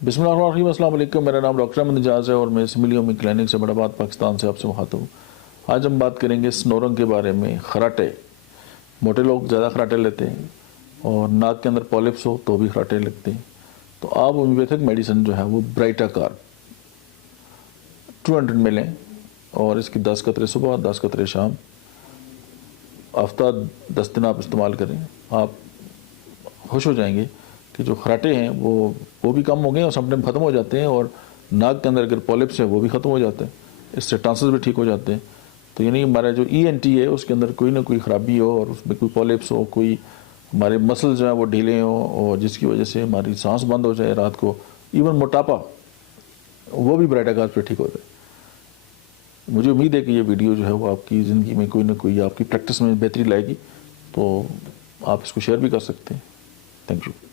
بسم اللہ الرحمن الرحیم. السلام علیکم. میرا نام ڈاکٹر احمد اجاز ہے اور میں سملیوں میں کلینک سے بڑا بات پاکستان سے آپ سے مخاطب ہوں. آج ہم بات کریں گے سنورنگ کے بارے میں. خراٹے، موٹے لوگ زیادہ خراٹے لیتے ہیں اور ناک کے اندر پالپس ہو تو بھی خراٹے لگتے ہیں. تو آپ ہومیوپیتھک میڈیسن جو ہے وہ برائٹا کار 200 میں لیں اور اس کی 10 قطرے صبح 10 قطرے شام ہفتہ 10 دن آپ استعمال کریں. آپ خوش ہو جائیں گے کہ جو خراٹے ہیں وہ بھی کم ہو گئے اور سم ٹائم ختم ہو جاتے ہیں، اور ناک کے اندر اگر پالپس ہے وہ بھی ختم ہو جاتے ہیں. اس سے ٹانسز بھی ٹھیک ہو جاتے ہیں. تو یعنی ہمارا جو ENT ہے اس کے اندر کوئی نہ کوئی خرابی ہو اور اس میں کوئی پالپس ہو، کوئی ہمارے مسلز جو ہیں وہ ڈھیلے ہوں اور جس کی وجہ سے ہماری سانس بند ہو جائے رات کو، ایون موٹاپا، وہ بھی برائٹا کار پہ ٹھیک ہو جائے. مجھے امید ہے کہ یہ ویڈیو جو ہے وہ آپ کی زندگی میں کوئی نہ کوئی آپ کی پریکٹس میں بہتری لائے گی. تو آپ اس کو شیئر بھی کر سکتے ہیں. Thank you.